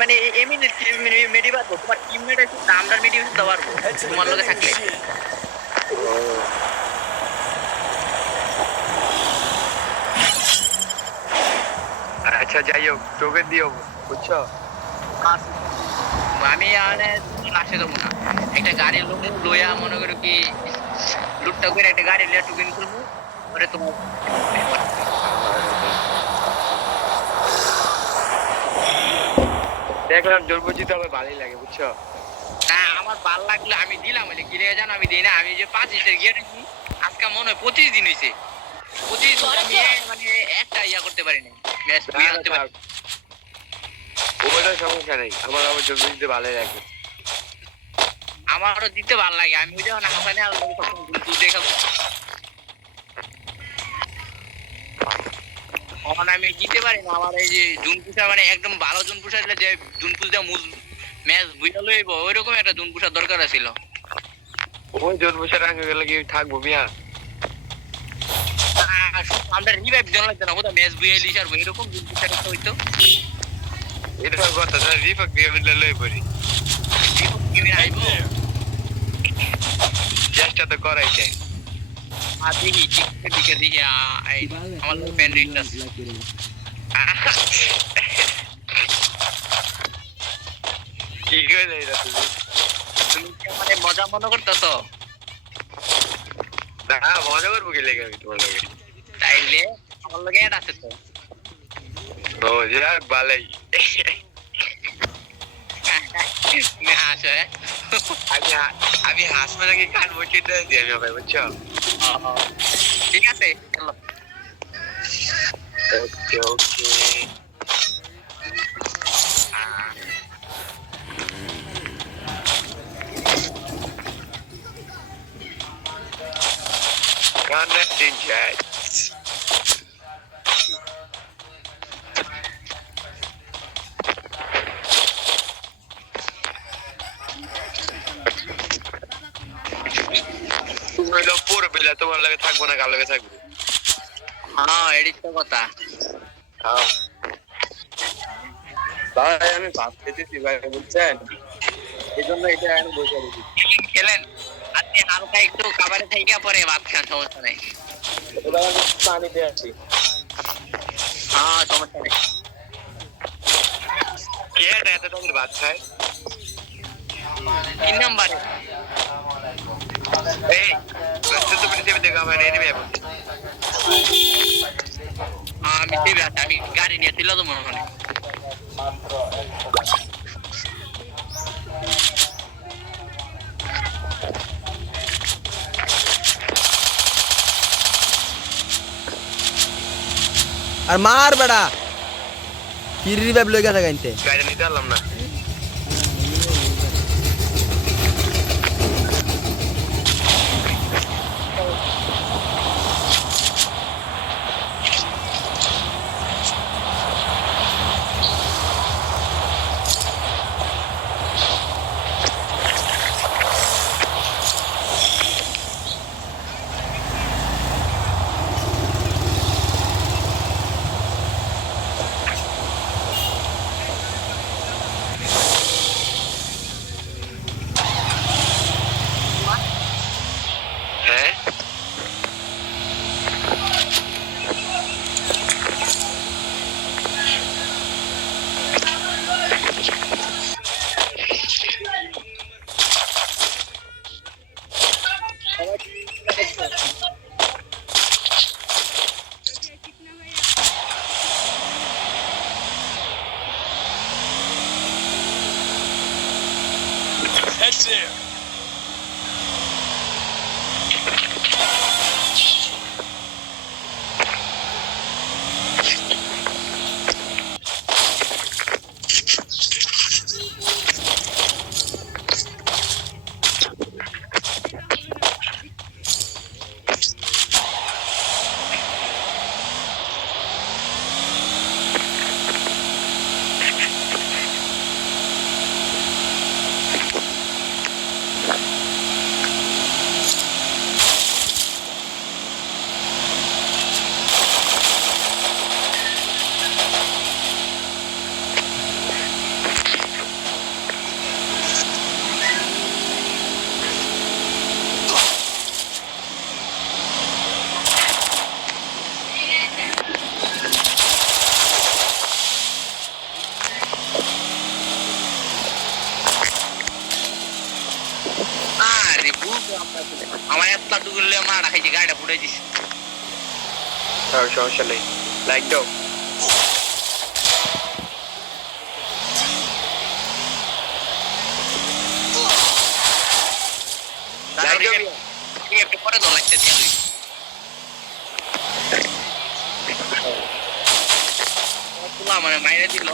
মানে মেডি পারবো তোমার টিমমেট আছে আমরা মেডি দিতে পারবো তোমার লগে থাকলে আচ্ছা যাই হোক তোকে দিও বুঝছো আমি আসে দেবো না একটা গাড়ি লইয়া মনে করো কি লুটটা করে একটা গাড়ি লিয়া টুকিন খুলবো পরে তোমার দেখলাম জলপজি তো আমার ভালোই লাগে বুঝছো হ্যাঁ আমার ভালো লাগলে আমি দিলাম কি লেগে জানো আমি দিই না আমি যে 5 লিটার গিয়ে দিচ্ছি আজকে মনে হয় 25 দিন হয়েছে 25 দিন আমি মানে একটা ইয়া করতে পারি না ব্যাস করতে পারি ওটা সমস্যা নেই আমার জলপজি দিতে ভালোই লাগে আমারও দিতে ভালো লাগে আমি ওই যখন হাসানে আর দেখাবো তখন আমি দিতে পারি না আমার এই যে জুনপুষা মানে একদম ভালো জুনপুষা দিলে যে জুনপুষা ম্যাচ বুঝা লইব ওইরকম একটা জুনপুষার দরকার ছিল ওই জুনপুষা রাখে গেলে কি থাকবো মিয়া আমরা রিভাইভ দেওয়া লাগবে না কোথাও ম্যাচ বুঝে লিস আর এরকম জুনপুষা একটা হইতো এটা কথা না রিফাক দিয়ে মিলে লই পড়ি চেষ্টা তো করাই চাই দেখি দিকে দেখি আমার ফ্যান রিটাস কি করে এটা তুমি মানে মজা মনে করতো তো না মজা করবো কি লেগে আমি তোমার লগে তাইলে আমার লগে অ্যাড আছে তো ও যাক ভালোই তুমি হাসো আমি হাসবো নাকি কান বসে দিয়ে আমি ভাই বুঝছো ঠিক আছে চলো ওকে ওকে Connecting jets. পুরো বেলা তোমার লাগে থাকবো না কার লাগে থাকবো হ্যাঁ এটাই তো কথা হ্যাঁ ভাই আমি ভাত খেতেছি ভাই বুঝছেন এই জন্য এটা আমি বসে আছি খেলেন আপনি হালকা একটু খাবারে থেকে পরে ভাত খান সমস্যা নেই পানিতে আছি হ্যাঁ সমস্যা নেই কে এত টাইমের ভাত খায় 3 নম্বরে এই তো পৃথিবী থেকে আমার এনিমি এখন আমি ঠিক আছে আমি গাড়ি নিয়ে ছিল তো মনে হয় আর মার বেড়া কি রিভাইভ লই গেছে গাইতে গাড়ি নিতে পারলাম না লাইটটা ফুটাই দিস আর সমস্যা নেই লাইক দাও একটু পরে তো লাইটটা দিয়ে লই তোলা মানে মাইরে দিল